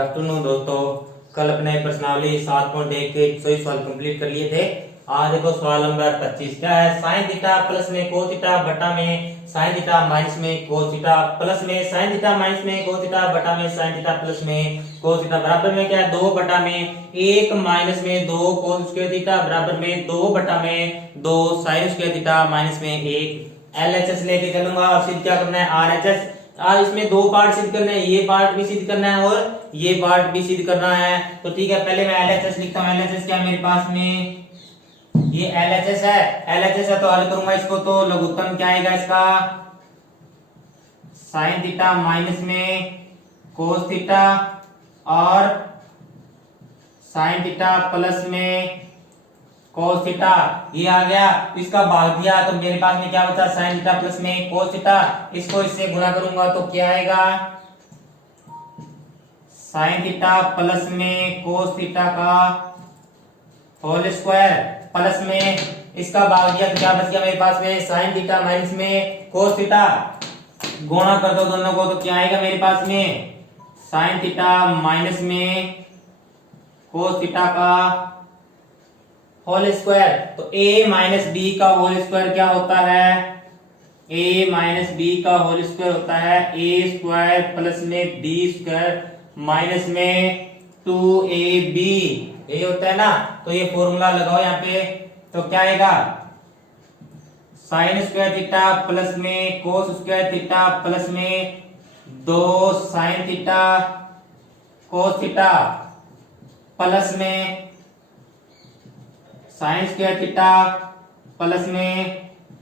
Afternoon दोस्तों। कल अपने प्रश्नावली 7.1 के 100 सवाल कंप्लीट कर लिए थे। आज देखो सवाल नंबर 25 क्या है। साइन थीटा प्लस में कोस थीटा बटा में साइन थीटा माइनस में कोस थीटा प्लस में साइन थीटा माइनस में कोस थीटा बटा में साइन थीटा प्लस में कोस थीटा बराबर में क्या है 2 बटा में 1 माइनस में 2 कोस स्क्वायर थीटा बराबर में 2 बटा में 2 साइन स्क्वायर थीटा माइनस में 1 एलएचएस लेके चलूंगा और सिद्ध क्या करना है आरएचएस। आज इसमें दो पार्ट सिद्ध करने हैं, ये पार्ट भी सिद्ध करना है और ये पार्ट भी सिद्ध करना है। तो ठीक है, पहले मैं एलएचएस लिखता हूँ। एलएचएस क्या है मेरे पास में, ये एलएचएस है। एलएचएस है तो हल करूंगा इसको, तो लघुत्तम क्या आएगा इसका साइन थीटा माइनस में कोस थीटा और साइन थीटा प्लस में कोस थीटा, ये आ गया। इसका भाग दिया तो मेरे पास में क्या बचा साइन थीटा प्लस में कोस थीटा। इसको इससे गुणा करूंगा तो क्या आएगा साइन थीटा प्लस में कोस थीटा का होल स्क्वायर प्लस में इसका भाग दिया तो क्या बच गया मेरे पास में साइन थीटा माइनस में कोस थीटा। गुणा कर दो दोनों को तो क्या आएगा मेरे पास में साइन थीटा माइनस में कोस थीटा का होल स्क्वायर। तो a माइनस बी का होल स्क्वायर क्या होता है, a माइनस बी का होल स्क्वायर होता है a स्क्वायर प्लस में b स्क्वायर माइनस में 2ab, ये होता है ना। तो ये फॉर्मूला लगाओ यहाँ पे, तो क्या आएगा साइन स्क्वायर थीटा प्लस में कोस स्क्वायर थीटा प्लस में 2 sine theta cos theta plus में साइन स्क्वायर थीटा प्लस में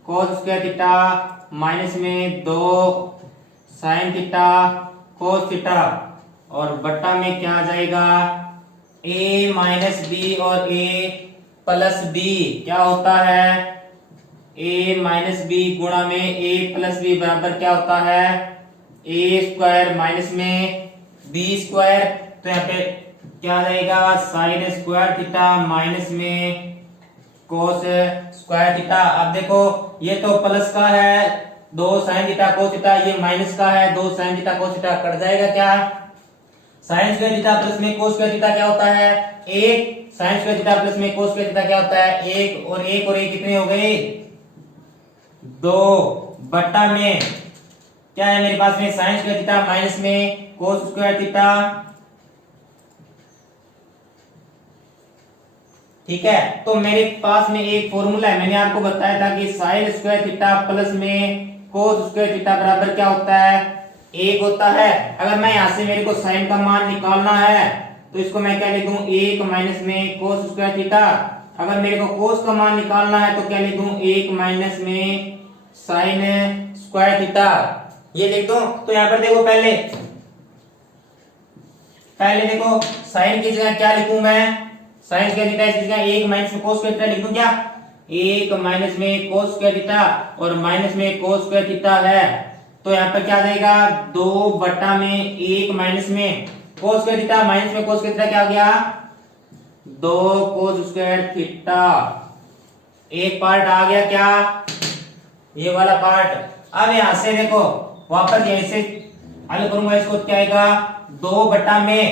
कोस स्क्वायर थीटा माइनस में 2 साइन थीटा कोस थीटा और बट्टा में क्या आ जाएगा a माइनस बी और a प्लस बी क्या होता है a माइनस बी गुणा में a प्लस बी बराबर क्या होता है a स्क्वायर माइनस में b स्क्वायर। तो यहाँ पे क्या आ जाएगा साइन स्क्वायर थीटा माइनस में कोस स्क्वायर थीटा। अब देखो ये तो प्लस का है 2 साइन थीटा कोस थीटा, ये माइनस का है 2 sine theta cos theta, cut जाएगा क्या साइन स्क्वायर थीटा प्लस में कोस स्क्वायर थीटा क्या होता है 1, साइन स्क्वायर थीटा प्लस में कोस स्क्वायर थीटा क्या होता है 1 और 1 और 1 कितने हो गए 2 बट्टा में क्या है मेरे पास में साइन स्क्वायर थीटा माइनस में कोस स्क्वायर थीटा। ठीक है, तो मेरे पास में एक फॉर्मूला है, मैंने आपको बताया था कि साइन स्क्वायर थीटा प्लस में कोस स्क्वायर थीटा बराबर क्या होता है 1 होता है। अगर मैं यहां से मेरे को साइन का मान निकालना है तो इसको मैं क्या लिखूं 1 माइनस में कोस स्क्वायर थीटा। अगर मेरे को कोस का मान निकालना है तो क्या लिखूं 1 माइनस में साइन स्क्वायर थीटा, ये लिख दो। तो यहां पर देखो पहले देखो साइन की जगह क्या लिखूं मैं साइन स्क्वायर थीटा, इसकी जगह 1 माइनस में कोस स्क्वायर थीटा लिख दूं क्या 1 माइनस में कोस स्क्वायर थीटा और माइनस में कोस स्क्वायर थीटा है। तो यहाँ पर क्या आ जाएगा 2 बटा में 1 माइनस में कोस स्क्वायर थीटा माइनस में कोस स्क्वायर थीटा क्या आ गया 2 कोस स्क्वायर थीटा। एक पार्ट आ गया क्या ये वाला पार्ट। अब यहां से देखो वापस ऐसे हल करूंगा इसको, क्या आएगा 2 बटा में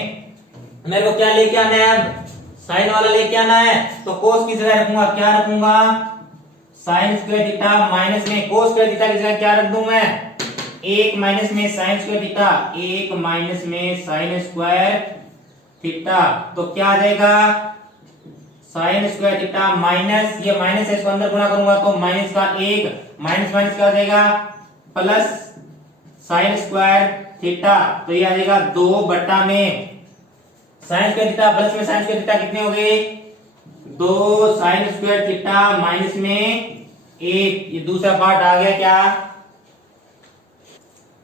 मेरे को क्या लेके आना है अब साइन वाला लेके आना है। तो कोस की जगह रखूंगा क्या रखूंगा साइन स्क्वायर थीटा माइनस में कोस स्क्वायर थीटा की जगह क्या रख दूं मैं 1 माइनस में साइन स्क्वायर थीटा 1 माइनस में साइन स्क्वायर थीटा। तो क्या आ जाएगा साइन स्क्वायर थीटा माइनस ये माइनस इसको अंदर गुणा करूंगा तो माइनस का 1 माइनस माइनस क्या हो जाएगा प्लस साइन स्क्वायर थीटा। तो ये आ जाएगा 2 बटा में साइन स्क्वायर थीटा प्लस में साइन स्क्वायर थीटा कितने हो गए 2 साइन स्क्वायर थीटा माइनस में 1, ये दूसरा पार्ट आ गया क्या।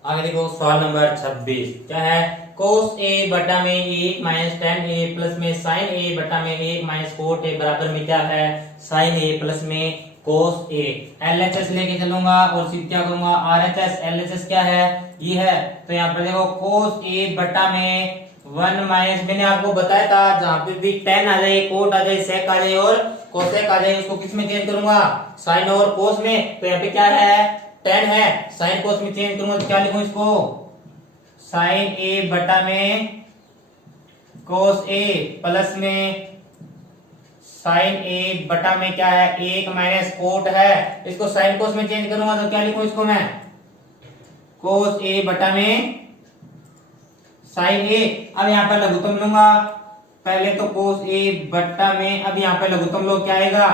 आगे देखो सवाल नंबर 26 क्या है कोस a बटा में 1 माइनस tan a प्लस में साइन a बटा में 1 माइनस कोट a बराबर में क्या है साइन a प्लस में कोस a। एलएचएस लेके चलूंगा और सिद्ध क्या करूंगा आरएचएस। एलएचएस क्या है ये है, तो यहाँ पर देखो कोस a बटा में 1 माइनस मैंने आपको बताया था जहां पे भी tan आ जाए कोट आ जाए सेक आ जाए और कोसेक आ जाए उसको किस में चेंज करूंगा साइन और कोस में। तो यहाँ पे क्या है tan है साइन कोस में चेंज करूंगा तो क्या लिखूं इसको साइन ए बटा में कोस ए प्लस में साइन ए बटा में क्या है, एक माइनस कोट है, इसको साइन कोस में चेंज करूंगा तो क्या लिखूं इसको मैं, कोस ए बटा में साइन ए। अब यहाँ पर लघुत्तम लूंगा, पहले तो कोस ए बटा में, अब यहाँ पर लघुत्तम लोग क्या आएगा,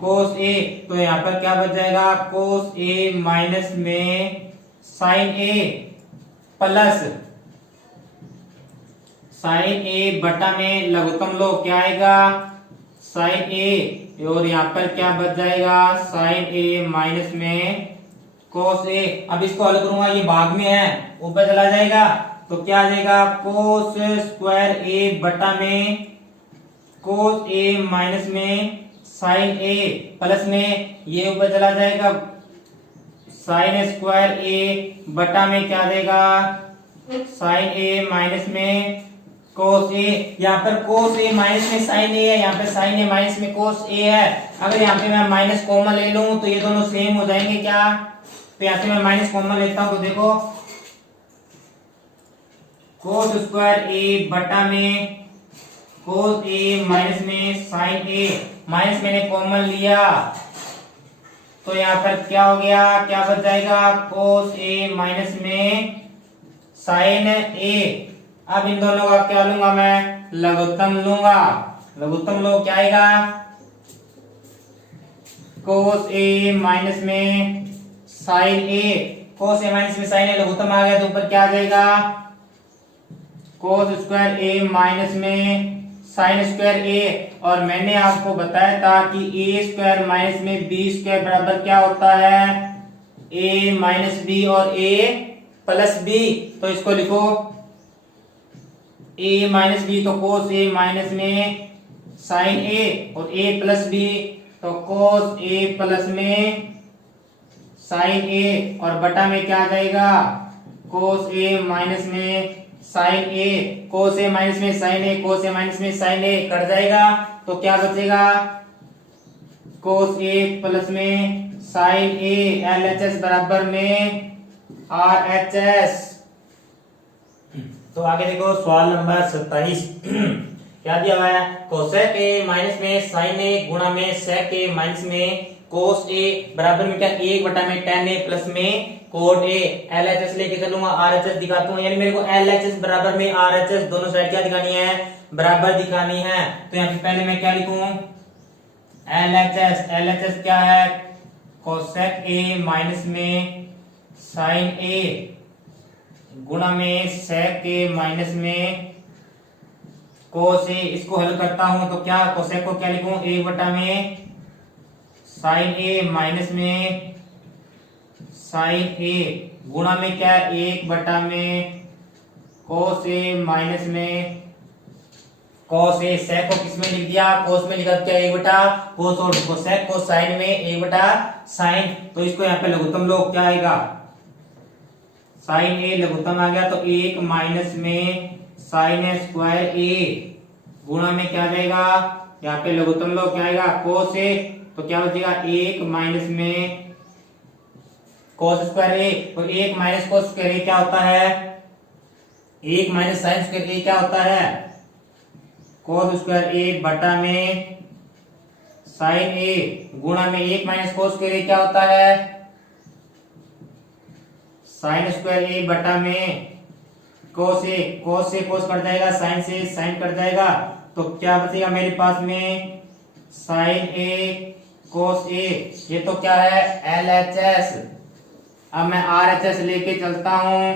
कोस ए, तो यहाँ पर क्या बच जाएगा, कोस ए माइनस में साइन ए प्लस साइन ए बटा में लघुत्तम लोग क्या आएगा, साइन ए, और यहाँ पर क्या बच जाएगा, साइन ए माइनस में कोस ए। अब इसको हल करूंगा, ये भाग में है, ऊपर चला जाएगा तो क्या आ जाएगा, कोस स्क्वायर ए बटा में कोस ए माइनस में साइन ए प्लस में ये ऊपर चला जाएगा, साइन स्क्वायर ए बटा में क्या देगा, साइन ए माइनस में कोस ए। यहाँ पर कोस ए माइनस में साइन ए है, यहाँ पे साइन ए माइनस में कोस ए है। अगर यहाँ पे मैं माइनस कॉमन ले लूं तो ये दोनों सेम हो जाएंगे क्या, तो यहाँ से मैं माइनस कॉमन लेता हूं तो देखो कोस स्क्वायर ए बटा में कोस ए माइनस में साइन ए, माइनस मैंने कॉमन लिया तो यहाँ पर क्या हो गया, क्या बच जाएगा, कोस ए माइनस में साइन ए। अब इन दोनों का क्या लूंगा मैं, लघुत्तम लूंगा, लघुत्तम लो क्या आएगा, कोस ए माइनस में साइन ए, कोस ए माइनस में साइन ए लघुत्तम आ गया तो ऊपर क्या आ जाएगा, कोस स्क्वायर ए माइनस में साइन स्क्वायर ए। और मैंने आपको बताया था कि ए स्क्वायर माइनस में बी स्क्वायर बराबर क्या होता है, ए माइनस बी और ए प्लस बी। तो इसको लिखो ए माइनस बी तो कोस ए माइनस में साइन ए, और ए प्लस बी तो कोस ए प्लस में साइन ए, और बटा में क्या आ जाएगा, कोस ए माइनस में साइन ए, कोस ए माइनस में साइन ए, कोस ए माइनस में साइन ए कट जाएगा तो क्या बचेगा, कोस ए प्लस में साइन ए, एल एच एस बराबर में आर एच एस। तो आगे देखो सवाल नंबर 27 क्या दिया हुआ है, कोसेक ए माइनस में साइन ए गुणा में सेक ए माइनस में कोस ए बराबर में क्या, एक बटा में टेन ए प्लस में cot A. L H S लेके चलूंगा, आर एच एस दिखाता हूँ, यानी मेरे को एल एच एस बराबर में आर एच एस दोनों साइड क्या दिखानी है, बराबर दिखानी है। तो यहाँ पे पहले मैं क्या लिखूं, L H S, L H S क्या है, कोसेक ए माइनस में साइन ए गुणा में सेक ए माइनस में कोस ए। इसको हल करता हूं तो क्या, कोसेक को क्या लिखूं, एक बटा में साइन ए माइनस में साइन ए गुणा में क्या, एक बटा में कोस ए माइनस में कोस ए। सेक को किसमें लिख दिया, कोस में लिखा, क्या एक बटा कोस, और कोसेक को साइन में एक बटा साइन। तो इसको यहाँ पे लघुत्तम लोग क्या आएगा, साइन ए लघुत्तम आ गया तो एक माइनस में साइन स्क्वायर ए गुणा में क्या जाएगा, यहाँ पे लघुत्तम लोग क्या आएगा, कोस ए। तो क्या बचेगा, एक माइनस में कोस स्क्वायर ए, और एक माइनस कोस स्क्वायर ए क्या होता है, एक माइनस साइन स्क्वायर ए क्या होता है, कोस स्क्वायर ए बटा में साइन ए गुणा में एक माइनस कोस स्क्वायर ए क्या होता है, साइन स्क्वायर ए बटा में कोस ए। कोस से कोस कट जाएगा, साइन से साइन कट जाएगा तो क्या बचेगा मेरे पास में, साइन ए कोस ए। ये तो क्या है, एल एच एस। अब मैं आर एच एस लेके चलता हूं,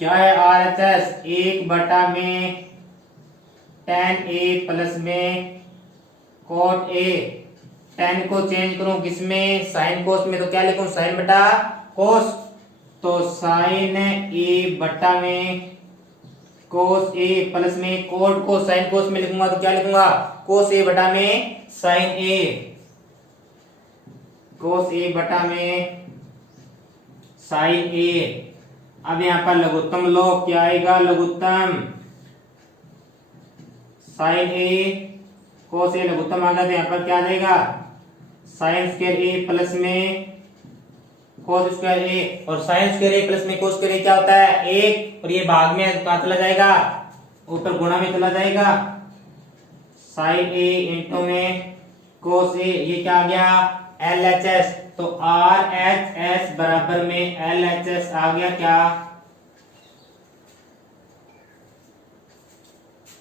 क्या है आर एच एस, एक बटा में टेन ए प्लस में कोट ए। टेन को चेंज करूं किसमें, साइन कोस में, तो क्या लिखूं, साइन बटा कोस। तो साइन ए बटा में कोस ए प्लस में कोट को साइन कोस में लिखूंगा तो क्या लिखूंगा, कोस ए बटा में साइन ए, कोस ए बटा में साइन ए। अब यहां पर लघुत्तम लो, क्या आएगा, लघुत्तम साइन ए कोस ए लघुत्तम आ गया तो यहां पर क्या आ जाएगा, साइन स्क्वायर ए प्लस में कोस स्क्वायर ए, और साइन स्क्वायर ए प्लस में कोस स्क्वायर ए क्या होता है, एक, और ये भाग में कहां चला जाएगा, ऊपर गुणा में चला जाएगा, साइन ए इंटू में कोस ए, ये क्या आ गया LHS। तो RHS बराबर में LHS आ गया क्या।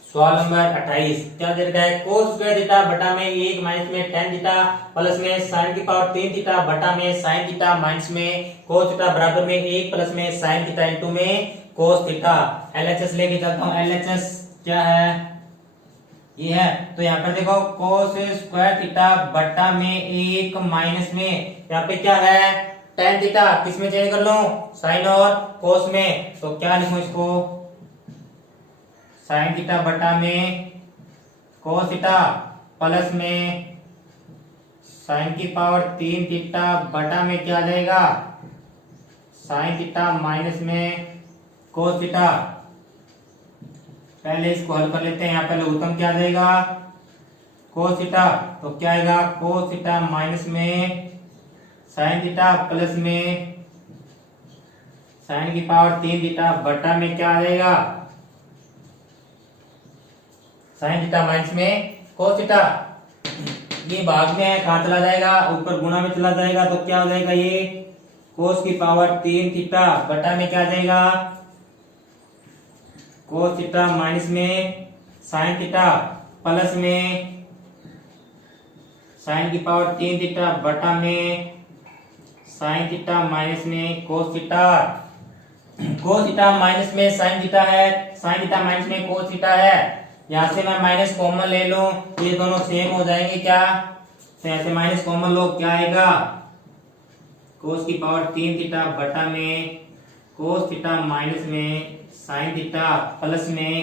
सवाल नंबर 28 क्या दे रखा है, कोस स्क्वायर थीटा बटा में 1 माइनस में tan थीटा प्लस में sin की पावर 3 थीटा बटा में sin थीटा माइनस में cos थीटा बराबर में 1 प्लस में sin थीटा इंटू में cos थीटा। LHS लेके चलता हूं, LHS क्या है, ये है। तो यहाँ पर देखो कोस स्क्वायर थीटा बटा में 1 माइनस में यहाँ पे क्या है tan थीटा, किस में चेंज कर लूं, sin और cos में। तो क्या लिखूं इसको, sin थीटा बटा में cos थीटा प्लस में sin की पावर 3 थीटा बटा में क्या आ जाएगा sin थीटा माइनस में cos थीटा। पहले इसको हल कर लेते हैं, यहाँ पहले उत्तम क्या आ जाएगा cos थीटा, तो क्या आएगा cos थीटा माइनस में sin थीटा प्लस में sin की पावर 3 थीटा बटा में क्या आ जाएगा sin थीटा माइनस में cos थीटा। ये भाग में है, कहां चला जाएगा, ऊपर गुणा में चला जाएगा। तो क्या हो जाएगा ये cos की पावर 3 थीटा बटा में क्या आ जाएगा cos थीटा माइनस में sin थीटा प्लस में sin की पावर 3 थीटा बटा में sin थीटा माइनस में cos theta. cos theta minus में sin थीटा है, sin थीटा माइनस में cos थीटा है। यहाँ से मैं माइनस कॉमन ले लूं, ये दोनों सेम हो जाएंगे क्या, तो यहाँ से माइनस कॉमन लो, क्या आएगा cos की पावर 3 थीटा बटा में cos थीटा माइनस में sin थीटा प्लस में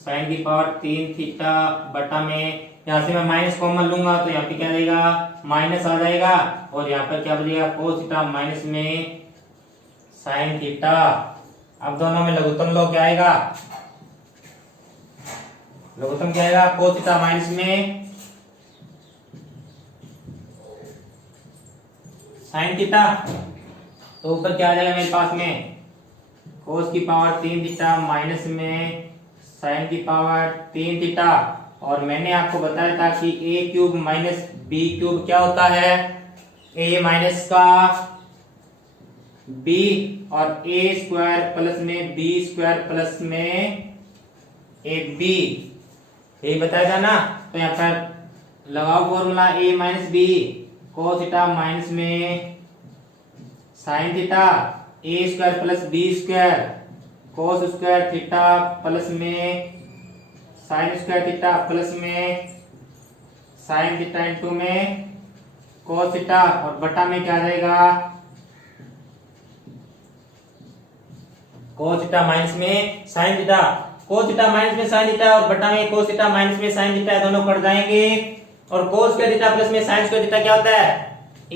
sin की पावर 3 थीटा बटा में, यहाँ से मैं माइनस कॉमन लूंगा तो यहाँ पे क्या आएगा माइनस आ जाएगा, और यहाँ पर क्या बचेगा cos थीटा माइनस में sin थीटा। अब दोनों में लघुत्तम लो, क्या आएगा लघुत्तम क्या आएगा cos थीटा माइनस में sin थीटा। तो ऊपर क्या आ जाएगा मेरे पास में cos की पावर 3 थीटा माइनस में sin की पावर 3 थीटा। और मैंने आपको बताया था कि a cube minus b cube क्या होता है, a माइनस का b और a स्क्वायर प्लस में b स्क्वायर प्लस में ab, यही बताया था ना। तो यहाँ पर लगाओ formula a minus b cos theta minus में sin theta, a square plus b square cos square theta plus में sin स्क्वायर थीटा प्लस में sin थीटा इंटू में cos थीटा, और बटा में क्या रहेगा cos थीटा माइनस में sin theta. cos theta minus में sin थीटा और बटा में cos थीटा माइनस में sin थीटा, दोनों कट जाएंगे। और cos स्क्वायर थीटा प्लस में sin स्क्वायर थीटा क्या होता है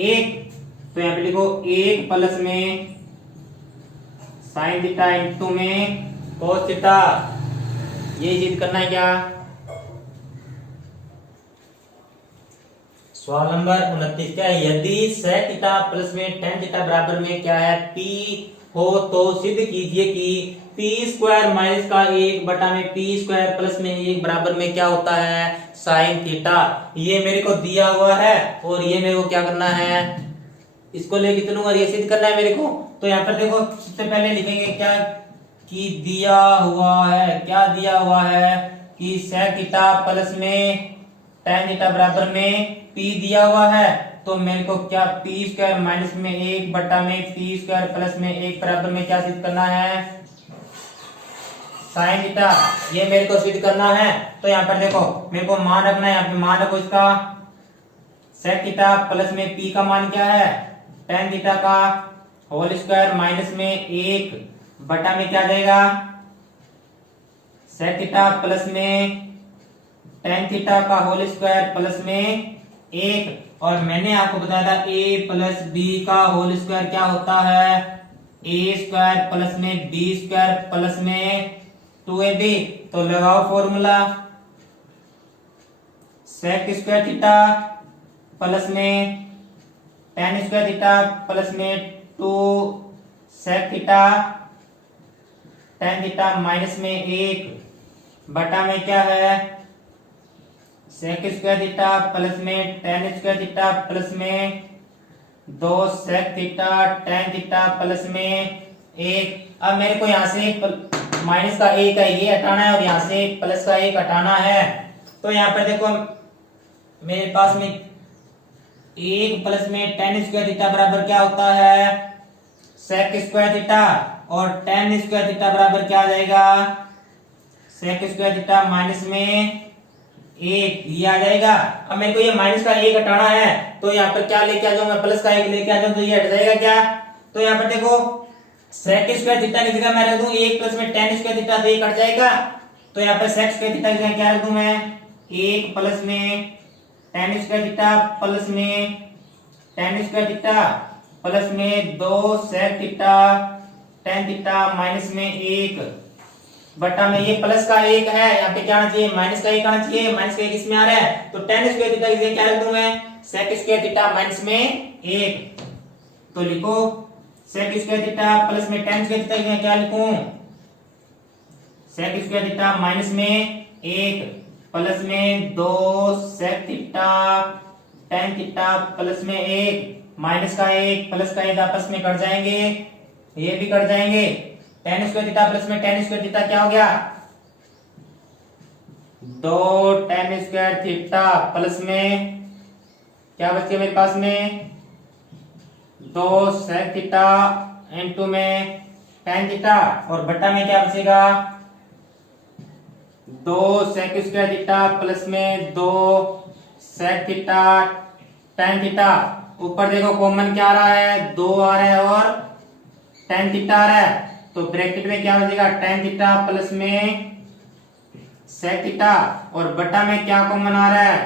1, तो यहाँ पे लिखो 1 प्लस में sin थीटा इंटू में cos थीटा। ये चीज करना है क्या, सवाल नंबर 29 क्या है, यदि sec थीटा प्लस में tan थीटा बराबर में क्या है p हो तो सिद्ध कीजिए कि p स्क्वायर माइनस का 1 बटा में p स्क्वायर प्लस में 1 बराबर में क्या होता है sin थीटा। ये मेरे को दिया हुआ है और ये मेरे को क्या करना है, इसको लेके चलूंगा, ये सिद्ध करना है मेरे को। तो यहाँ पर देखो सबसे पहले लिखेंगे क्या कि दिया हुआ है, क्या दिया हुआ है कि sec थीटा प्लस में tan थीटा बराबर में p दिया हुआ है। तो मेरे को क्या p स्क्वायर माइनस में 1 बटा में p स्क्वायर प्लस में 1 बराबर में क्या सिद्ध करना है sin थीटा, ये मेरे को सिद्ध करना है। तो यहाँ पर देखो मेरे को मान रखना है, यहाँ पे मान रखो इसका sec थीटा प्लस में p का मान क्या है tan थीटा का होल स्क्वायर माइनस में 1 बटा में क्या जाएगा sec थीटा प्लस में tan थीटा का होल स्क्वायर प्लस में 1। और मैंने आपको बताया था a प्लस b का होल स्क्वायर क्या होता है a स्क्वायर प्लस में b स्क्वायर प्लस में 2ab। तो लगाओ formula sec square theta plus में tan स्क्वायर थीटा प्लस में 2 sec theta tan theta minus में 1 बटा में क्या है sec स्क्वायर थीटा प्लस में tan स्क्वायर थीटा प्लस में 2 sec theta tan theta plus में 1। अब मेरे को यहाँ से माइनस का 1 है ये हटाना है और यहाँ से प्लस का 1 हटाना है। तो यहाँ पर देखो मेरे पास में 1 प्लस में tan स्क्वायर थीटा बराबर क्या होता है sec स्क्वायर थीटा और tan स्क्वायर थीटा बराबर क्या आ जाएगा sec स्क्वायर थीटा माइनस में 1 ये आ जाएगा। अब मेरे को ये माइनस का 1 हटाना है तो यहाँ पर क्या लेके आ जाऊंगा प्लस का 1 लेके आ जाऊं तो ये हट जाएगा क्या। तो यहाँ पर देखो sec स्क्वायर थीटा की जगह मैं रख दूं 1 प्लस में tan स्क्वायर थीटा तो 1 हट जाएगा। तो यहाँ पर sec स्क्वायर थीटा की जगह क्या रख दूं मैं 1 प्लस में tan स्क्वायर थीटा प्लस में tan स्क्वायर थीटा प्लस में 2 sec theta tan theta minus में 1 बटा में ये प्लस का 1 है यहाँ पे क्या आना चाहिए माइनस का 1 आना चाहिए। माइनस का 1 इसमें आ रहा है तो tan स्क्वायर थीटा की जगह क्या रख दूं मैं sec स्क्वायर थीटा माइनस में 1। तो लिखो sec स्क्वायर थीटा प्लस में tan स्क्वायर थीटा की जगह क्या लिखूं sec स्क्वायर थीटा माइनस में 1 प्लस में 2 sec theta tan theta plus में 1 माइनस का 1 प्लस का 1 आपस में कट जाएंगे ये भी कट जाएंगे। tan स्क्वायर थीटा प्लस में tan स्क्वायर थीटा क्या हो गया 2 tan स्क्वायर थीटा प्लस में क्या बच गया मेरे पास में 2 sec थीटा इनटू में tan थीटा और बटा में क्या बचेगा 2 sec स्क्वायर थीटा प्लस में 2 sec थीटा tan थीटा। ऊपर देखो कॉमन क्या आ रहा है 2 आ रहा है और tan थीटा आ रहा है तो ब्रैकेट में क्या बचेगा tan थीटा प्लस में sec थीटा और बटा में क्या कॉमन आ रहा है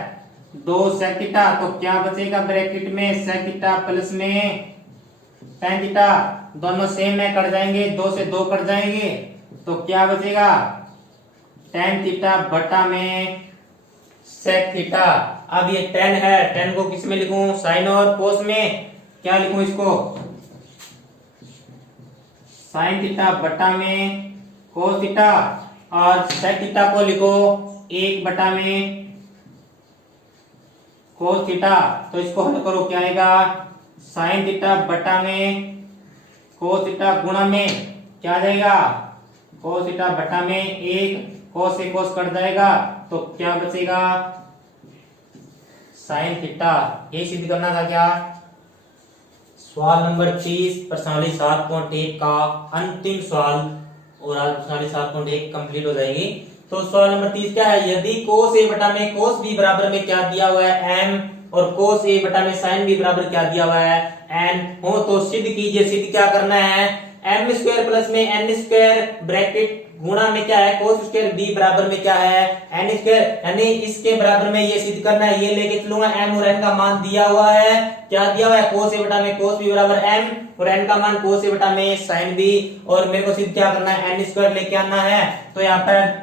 2 sec थीटा तो क्या बचेगा ब्रैकेट में sec थीटा प्लस में tan थीटा दोनों सेम में कट जाएंगे 2 से 2 कट जाएंगे तो क्या बचेगा tan थीटा बटा में sec थीटा। अब ये tan है tan को किस में लिखूं sin और cos में क्या लिखूं इसको sin थीटा बटा में cos थीटा और sec थीटा को लिखो 1 बटा में cos थीटा। तो इसको हल करो क्या आएगा sin थीटा बटा में cos थीटा गुणा में क्या आ जाएगा cos थीटा बटा में 1 cos से cos कट जाएगा तो क्या बचेगा sin थीटा। ये सिद्ध करना था क्या सवाल नंबर 30 प्रश्नावली 7.1 का अंतिम सवाल और आज प्रश्नावली 7.1 कंप्लीट हो जाएगी। तो सवाल नंबर 30 क्या है यदि cos a बटा में cos b बराबर में क्या दिया हुआ है m और cos a बटा में sin b बराबर क्या दिया हुआ है n हो तो सिद्ध कीजिए। सिद्ध क्या करना है m स्क्वायर प्लस में n स्क्वायर ब्रैकेट गुणा में क्या है cos स्क्वायर b बराबर में क्या है n स्क्वायर यानी इसके बराबर में ये सिद्ध करना है। ये लेके चलूंगा m और n का मान दिया हुआ है क्या दिया हुआ है cos a बटा में cos b बराबर m और n का मान cos a बटा में sin b और मेरे को सिद्ध क्या करना है n स्क्वायर लेके आना है। तो यहाँ पर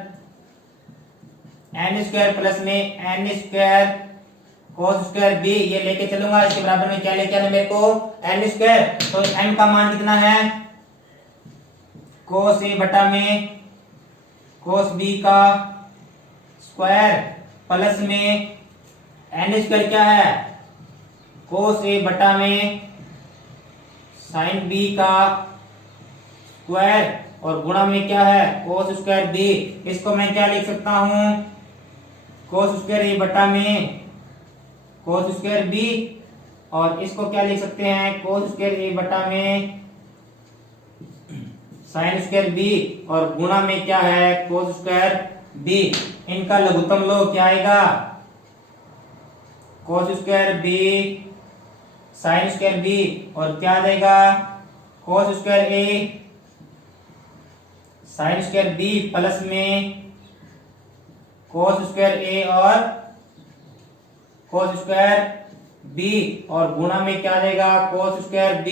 n स्क्वायर प्लस में n square cos square b ये लेके चलूंगा इसके बराबर में क्या लेके आना मेरे को n स्क्वायर। तो m का मान कितना है cos a बटा में cos b का स्क्वायर प्लस में n स्क्वायर क्या है cos a बटा में sin b का स्क्वायर और गुणा में क्या है cos स्क्वायर b। इसको मैं क्या लिख सकता हूं cos स्क्वायर a बटा में cos स्क्वायर b और इसको क्या लिख सकते हैं cos स्क्वायर a बटा में sin स्क्वायर b और गुणा में क्या है cos स्क्वायर b। इनका लघुत्तम लो क्या आएगा cos square b sin square b और क्या आ जाएगा cos square a sin square b plus में cos स्क्वायर a और cos स्क्वायर b और गुणा में क्या आ जाएगा cos square b।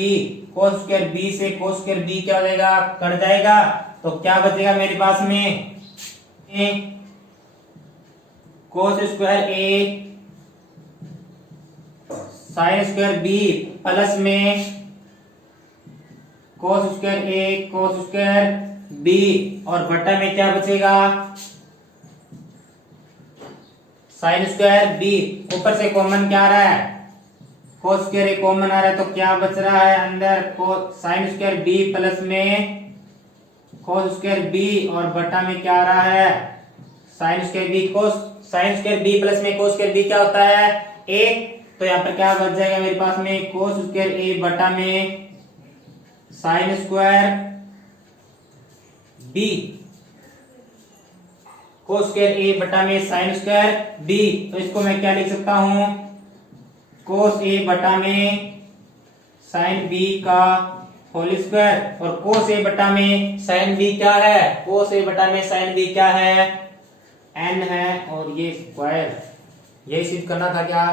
cos square b से cos स्क्वायर b क्या हो जाएगा कट जाएगा तो क्या बचेगा मेरे पास में cos square a sin square b plus में cos square a cos square B और बटा में क्या बचेगा साइन स्क्वायर बी। ऊपर से कॉमन क्या आ रहा है कोस स्क्वायर कॉमन आ रहा है तो क्या बच रहा है अंदर साइन स्क्वायर बी प्लस में कोस स्क्वायर बी और बटा में क्या आ रहा है sine square B cos sine square B plus में कोस स्क्वायर बी क्या होता है ए। तो यहाँ पर क्या बच जाएगा मेरे पास में कोस स्क्वायर ए बटा में sine square B cos square A बटा में साइन स्क्वायर बी। तो इसको मैं क्या लिख सकता हूं कोस ए बटा में साइन बी का होल स्क्वायर और कोस ए बटा में साइन बी क्या है कोस ए बटा में साइन बी क्या है एन है और ये स्क्वायर। यही सिद्ध करना था क्या